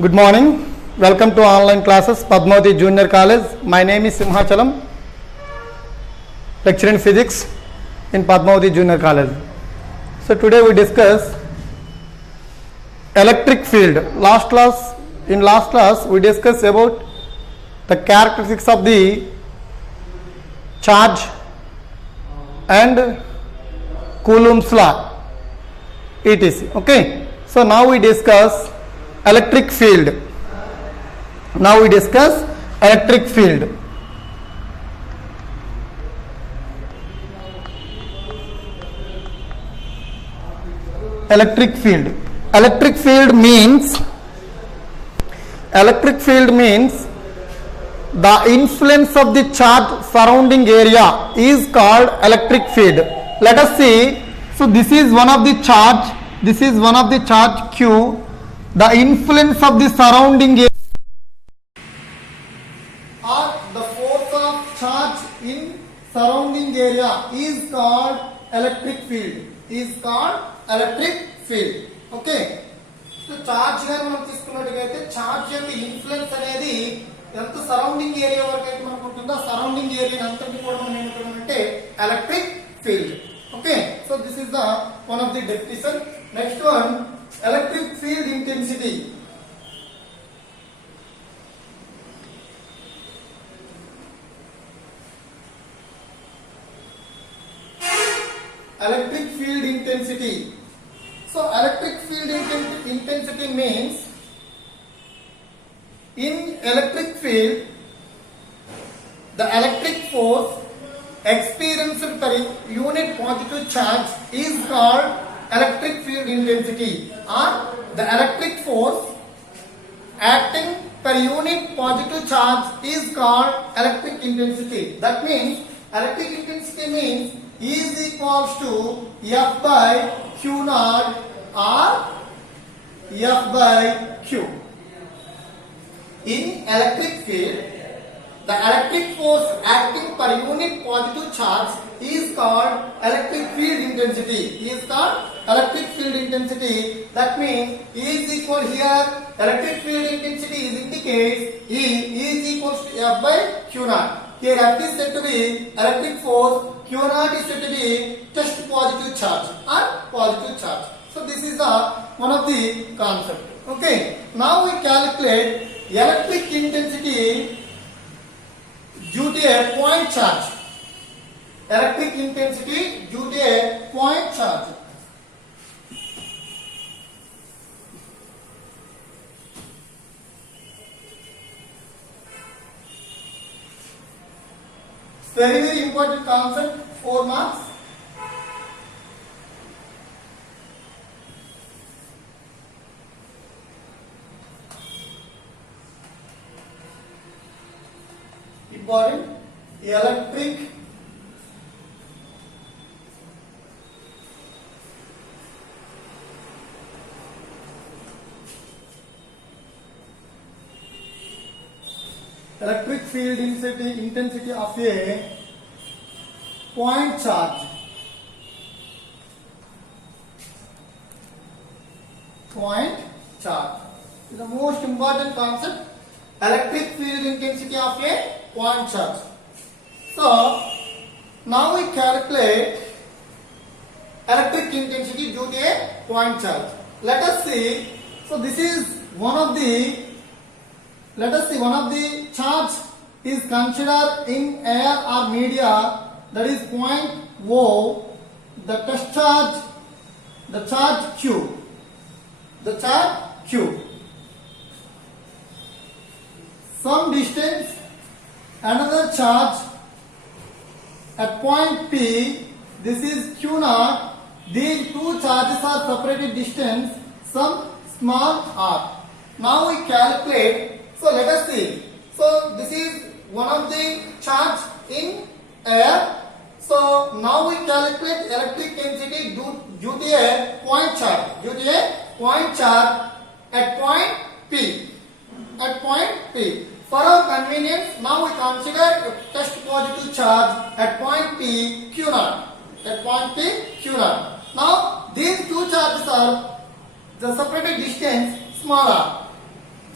Good morning. Welcome to online classes, Padmavati Junior College. My name is Simhachalam, lecturer in physics in Padmavati Junior College. So today we discuss electric field. In last class we discussed about the characteristics of the charge and Coulomb's law, etc. Okay. So now we discuss electric field. Electric field. Electric field means the influence of the charge surrounding area is called electric field. Let us see. So this is one of the charge. Q. The influence of the surrounding area or the force of charge in surrounding area is called electric field. Okay. So charge గాని మనం తీసుకున్నట్లయితే charge యొక్క influence అనేది ఎంత surrounding area వరకు అయితే మనకు ఉంటుందో సరౌండింగ్ ఏరియా అంతటిని కూడా మనం ఏమంటామంటే electric field. Okay. So this is the one of the definition. Next one, electric field intensity. Electric field intensity. So electric field intensity means in electric field the electric force experienced per unit positive charge is called electric field intensity, or the electric force acting per unit positive charge is called electric intensity. That means electric intensity means E is equals to F by Q naught or F by Q. In electric field, the electric force acting per unit positive charge is called electric field intensity. That means E is equal here. Electric field intensity is indicates E is equals to F by Q naught. Here F is said to be electric force. Q naught is said to be just positive charge or positive charge. So this is one of the concept. Okay. Now we calculate electric intensity due to a point charge. Electric intensity due to a point charge. Very important concept, 4 marks. Important. Electric field intensity of a point charge. Is the most important concept. Electric field intensity of a point charge. So now we calculate electric intensity due to a point charge. Let us see. So this is one of the charge is considered in air or media, that is point O, the test charge, the charge Q. Some distance, another charge at point P, this is Q naught. These two charges are separated distance, some small r. Now we calculate. So let us see. So this is one of the charge in air. So now we calculate electric intensity due to a point charge. At point P. For our convenience, now we consider a test positive charge at point P, Q naught. Now these two charges are the separated distance smaller.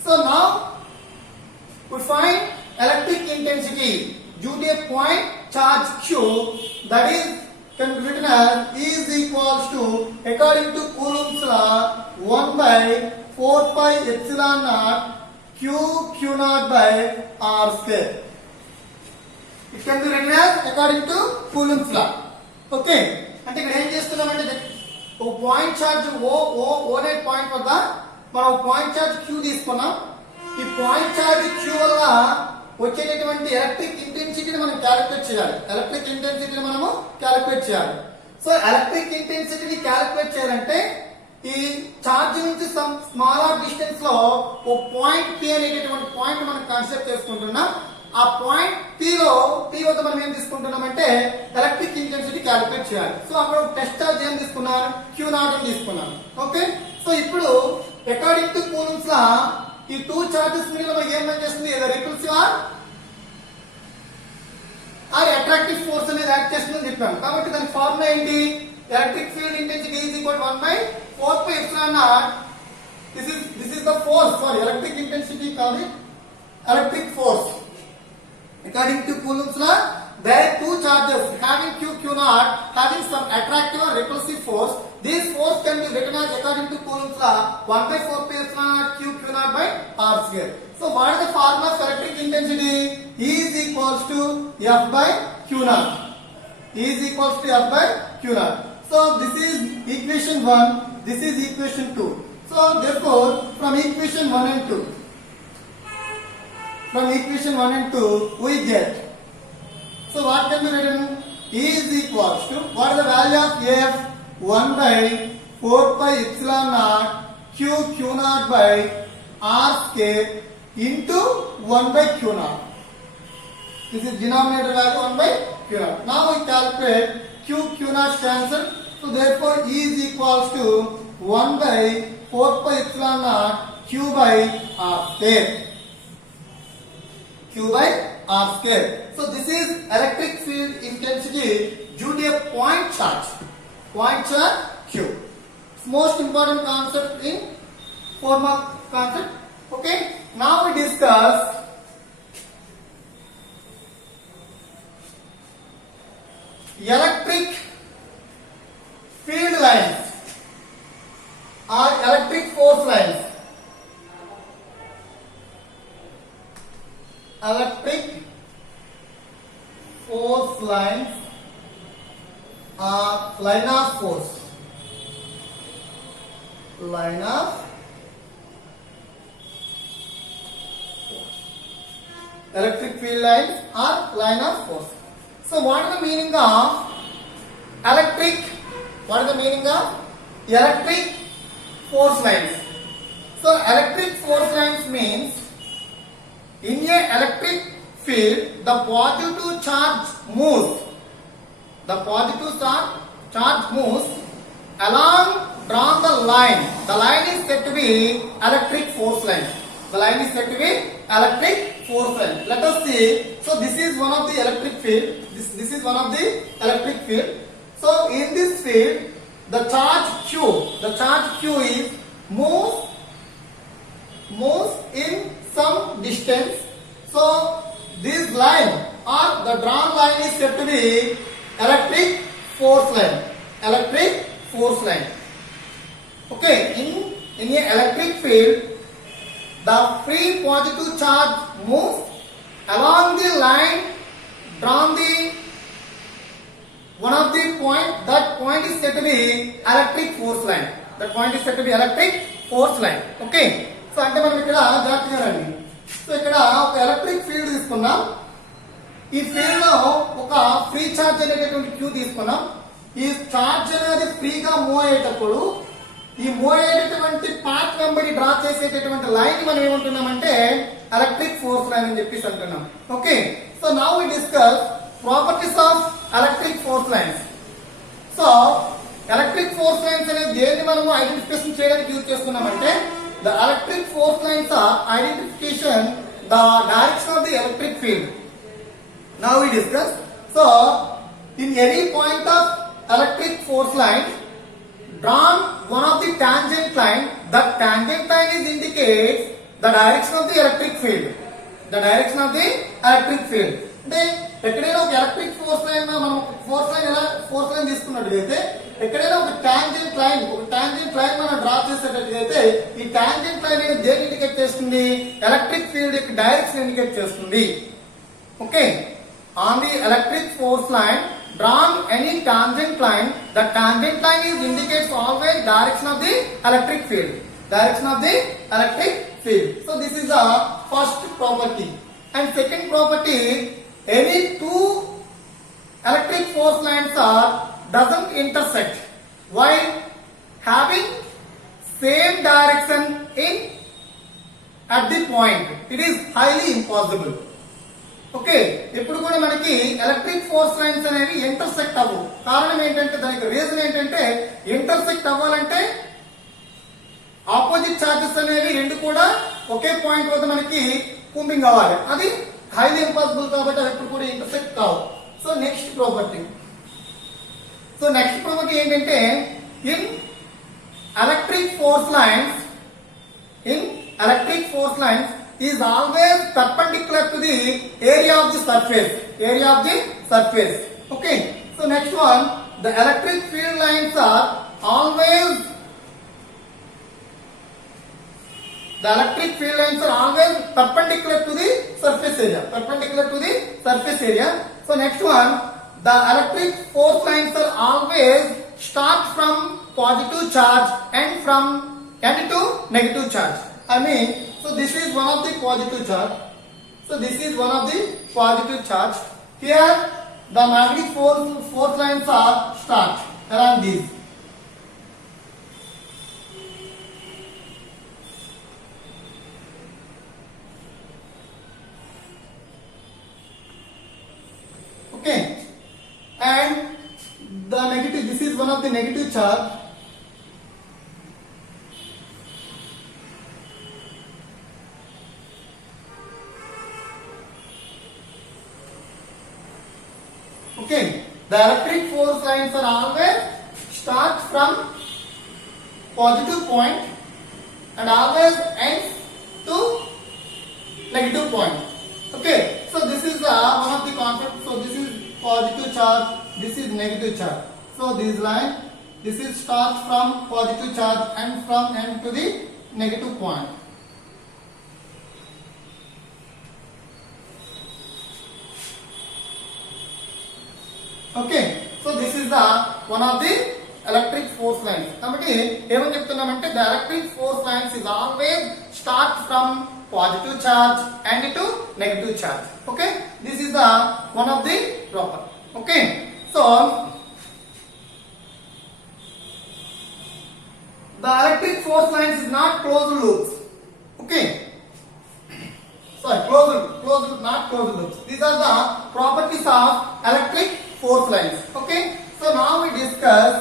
So now we find electric intensity due to a point charge q, that is can be written as E is equals to, according to Coulomb's law, 1 by 4 pi epsilon naught q naught by r square. It can be written as according to Coulomb's law. Okay, అంటే ఇక్కడ ఏం చేస్తున్నామంటే ఒక point charge ఓ అనే point వద్ద మనం point charge q తీసుకున్నాం. ఈ పాయింట్ చార్జ్ q వల్ల వచ్చేటటువంటి ఎలక్ట్రిక్ ఇంటెన్సిటీని మనం క్యాలిక్యులేట్ చేయాలి. ఎలక్ట్రిక్ ఇంటెన్సిటీని మనము క్యాలిక్యులేట్ చేయాలి. సో ఎలక్ట్రిక్ ఇంటెన్సిటీని క్యాలిక్యులేట్ చేయాలంటే ఈ చార్జ్ నుంచి సమ్ స్మాలర్ డిస్టెన్స్ లో ఓ పాయింట్ p అనేటటువంటి పాయింట్ మనం కన్సిడర్ చేసుకుంటున్నాం. ఆ పాయింట్ p వద్ద మనం ఏం తీసుకుంటున్నామంటే ఎలక్ట్రిక్ ఇంటెన్సిటీ క్యాలిక్యులేట్ చేయాలి. సో అక్కడ టెస్ట్ చార్జ్ ఏం తీసుకున్నాను, q నాట్ అని తీసుకున్నాను. ఓకే, సో ఇప్పుడు అకార్డింగ్ టు కూలంబ్స్ లా ఈ టూ చార్జెస్ మీద మనకి ఏం చేస్తుంది, ఏదో రిపల్సివ్ ఆర్ అట్రాక్టివ్ ఫోర్స్ అనేది యాక్ట్ చేస్తుందని చెప్పాను. కాబట్టి దాని ఫార్ములా ఏంటి, electric field intensity is equal to 1 by 4 pi epsilon naught. This is the force, sorry electric intensity కాదు, electric force. According to Coulomb's law, there are two charges having q naught having some attractive or repulsive force. This force can be written as, according to Coulomb's law, 1 by 4 pi epsilon naught q naught by r square. So what is the formula for electric intensity? E is equals to F by q naught. E is equals to F by q naught. So this is equation 1, this is equation 2. So therefore from equation 1 and 2, from equation 1 and 2 we get, so what can be written, E is equals to, what is the value of F, 1 by 4 pi epsilon naught q naught by r square into 1 by q naught. This is denominator value 1 by q naught. Now we calculate q naught cancel, so therefore E is equals to 1 by 4 pi epsilon naught q by r square. Q by r square. So this is electric field intensity due to a point charge q. It's most important concept in 4 mark concept. Okay, now we discuss electric field lines or electric force lines. Electric force lines are line of force. Line of force. Electric field lines are line of force. So what is the meaning of electric? What is the meaning of electric force lines? So electric force lines means, in a electric field, the positive charge moves. The positive charge moves along drawn the line. The line is said to be electric force line. The line is said to be electric force line. Let us see. So this is one of the electric field. This is one of the electric field. So in this field, the charge Q is moves in some distance. So this line or the drawn line is said to be electric force line. Electric force line. Okay, in a electric field, the free positive charge moves along the line drawn the one of the point. That point is said to be electric force line. That point is said to be electric force line. Okay, so అంటే మనం ఇక్కడ జాగ్రత్తగా రండి. So ఇక్కడ ఒక electric field తీసుకున్నాం. ఈ field లో ఒక ఫ్రీ చార్జ్ అనేటటువంటి క్యూ తీసుకున్నాం. ఈ చార్జ్ అనేది ఫ్రీగా మూవ్ అయ్యేటప్పుడు ఈ మూవ్ అయ్యేటటువంటి పాత్ వెంబడి డ్రా చేసేటటువంటి లైన్ మనం ఏమంటున్నామంటే ఎలక్ట్రిక్ ఫోర్స్ లైన్ అని చెప్పేసి అంటున్నాం. Okay, so now we discuss properties of electric force lines. So electric force lines అనేది దేన్ని మనము ఐడెంటిఫికేషన్ చేయడానికి యూజ్ చేస్తున్నామంటే, the electric force lines are identification the direction of the electric field. Now we discuss. So in any point of electric force line drawn one of the tangent line, that tangent line is indicates the direction of the electric field. The direction of the electric field. అంటే ఎక్కడైనా ఒక electric force line మనం force line తీసుకున్నట్లయితే ఎక్కడైనా ఒక tangent line మనం draw చేసేటట్లయితే ఈ tangent line అనేది దేన్ని ఇండికేట్ చేస్తుంది? ఎలక్ట్రిక్ ఫీల్డ్ యొక్క డైరెక్షన్ ఇండికేట్ చేస్తుంది. Okay, on the electric force line drawn any tangent line, the tangent line is indicates always direction of the electric field. Direction of the electric field. So this is the first property. And second property, any two electric force lines are doesn't intersect while having same direction in at the point. It is highly impossible. Okay, ఇప్పుడు కూడా మనకి electric force lines అనేవి intersect అవ్వవు. కారణం ఏంటంటే, దానికి reason ఏంటంటే, intersect అవ్వాలంటే ఆపోజిట్ చార్జెస్ అనేవి రెండు కూడా ఒకే పాయింట్ వద్ద మనకి కూంబింగ్ అవ్వాలి. అది హైలీ ఇంపాసిబుల్ కాబట్టి అవి ఎప్పుడు కూడా ఇంటర్సెక్ట్ కావు. సో నెక్స్ట్ ప్రాపర్టీ ఏంటంటే, in electric force lines is always perpendicular to the area of the surface. Okay, so next one, the electric field lines are always perpendicular to the surface area. So next one, the electric force lines are always start from positive charge and from to negative charge. So this is one of the positive charge. Here the magnetic force lines are start around these. Okay, and the negative, this is one of the negative charge. Okay, the electric force lines are always start from positive point and always ends to negative point. Okay, so this is one of the concepts. So this is positive charge, this is negative charge. So this line, this is start from positive charge and from end to the negative point. Okay, so this is the one of the electric force lines. కాబట్టి ఏమని చెప్తున్నామంటే, the electric force lines is always start from positive charge and to negative charge. Okay, this is the one of the proper. Okay, so the electric force lines is not closed loops. Okay, closed loops. These are the properties of electric force lines. Okay, so now we discuss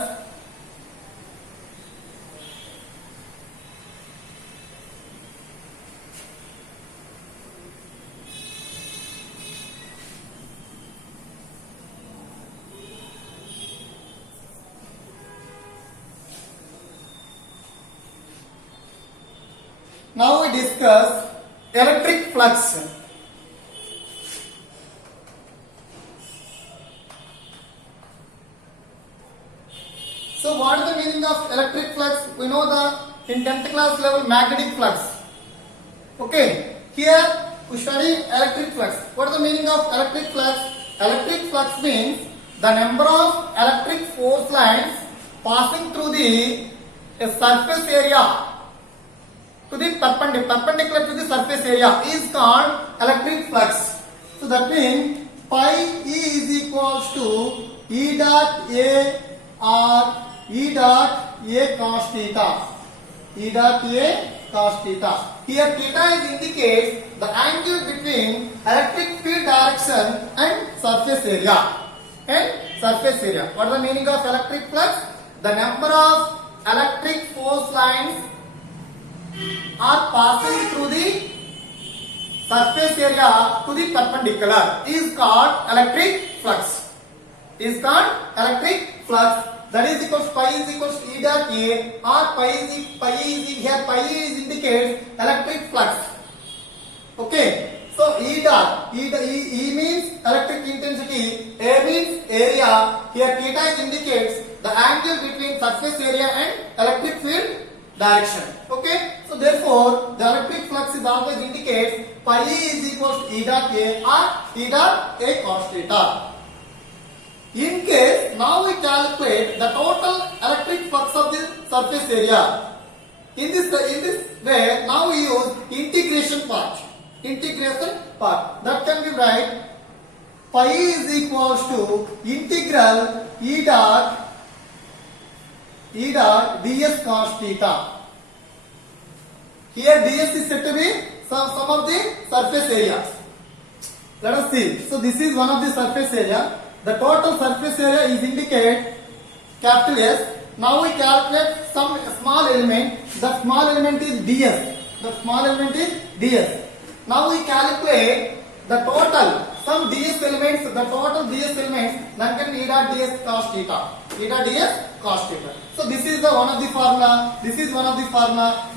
electric flux. So what is the meaning of electric flux? We know the in 10th class level magnetic flux. Okay, here we study electric flux. What is the meaning of electric flux? Electric flux means the number of electric force lines passing through the surface area to the perpendicular to the surface area is called electric flux. So that means pi E is equals to E dot A or E dot A cos theta. Here theta is indicates the angle between electric field direction and surface area. What is the meaning of electric flux? The number of electric force lines are passing through the surface area to the perpendicular is called electric flux. that is equals pi is equals to E dot A, or pi is indicates electric flux. Okay, so E means electric intensity, A means area. Here theta indicates the angle between surface area and electric field direction. Okay, so therefore the electric flux is always indicates pi is equals to E dot A or E dot A cos theta. In case now we calculate the total electric flux of the surface area. In this way, now we use integration part. That can be right. Pi is equals to integral E dot ds cos theta. Here ds is said to be some of the surface area. Let us see. So this is one of the surface area. The total surface area is indicated capital S. Now we calculate some small element. The small element is ds. Now we calculate the total. Some ds elements. The total ds elements. Then can E dot ds cos theta. So this is one of the formula. This is one of the formula.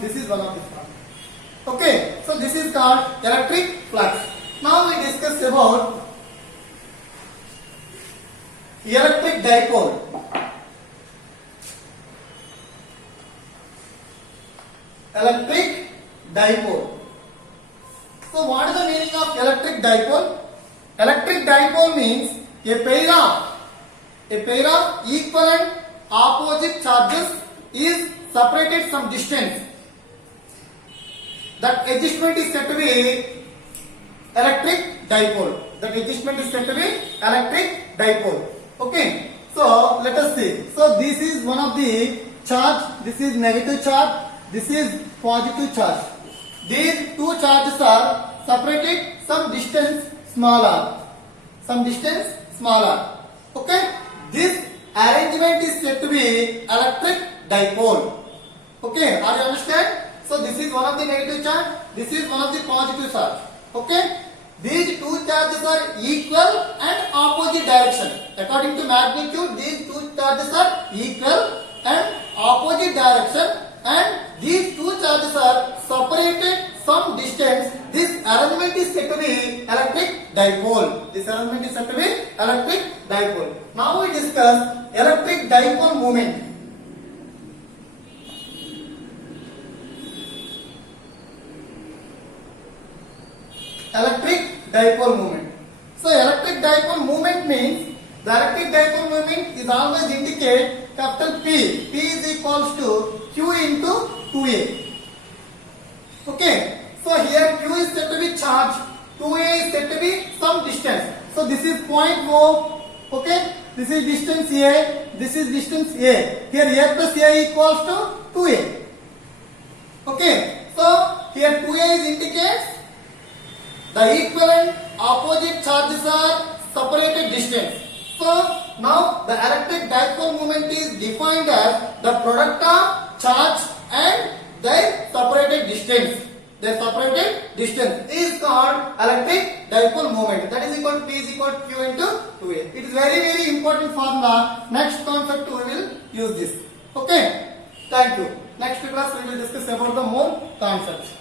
Okay. So this is called electric flux. Now we discuss about electric dipole. So what is the meaning of electric dipole? Electric dipole means a pair of equivalent opposite charges is separated some distance. That adjustment is said to be electric dipole. Okay, so let us see. So this is one of the charge, this is negative charge, this is positive charge. These two charges are separated some distance smaller. Okay, this arrangement is said to be electric dipole. Okay, are you understand? So this is one of the negative charge, this is one of the positive charge. Okay, these two charges are equal and opposite direction. According to magnitude, these two charges are equal and opposite direction, and these two charges are separated some distance. This arrangement is said to be electric dipole. Now we discuss electric dipole moment. So electric dipole moment means the electric dipole moment is always indicate capital P. P is equals to Q into 2A. Okay. So here Q is said to be charge, 2A is said to be some distance. So this is point O. Okay. This is distance A. This is distance A. Here A plus A equals to 2A. Okay. So here 2A is indicates the equivalent opposite charges are separated distance. So now the electric dipole moment is defined as the product of charge and their separated distance. Is called electric dipole moment. That is equal to P is equal to Q into 2A. It is very important formula. Next concept we will use this. Okay. Thank you. Next class we will discuss about the more concepts.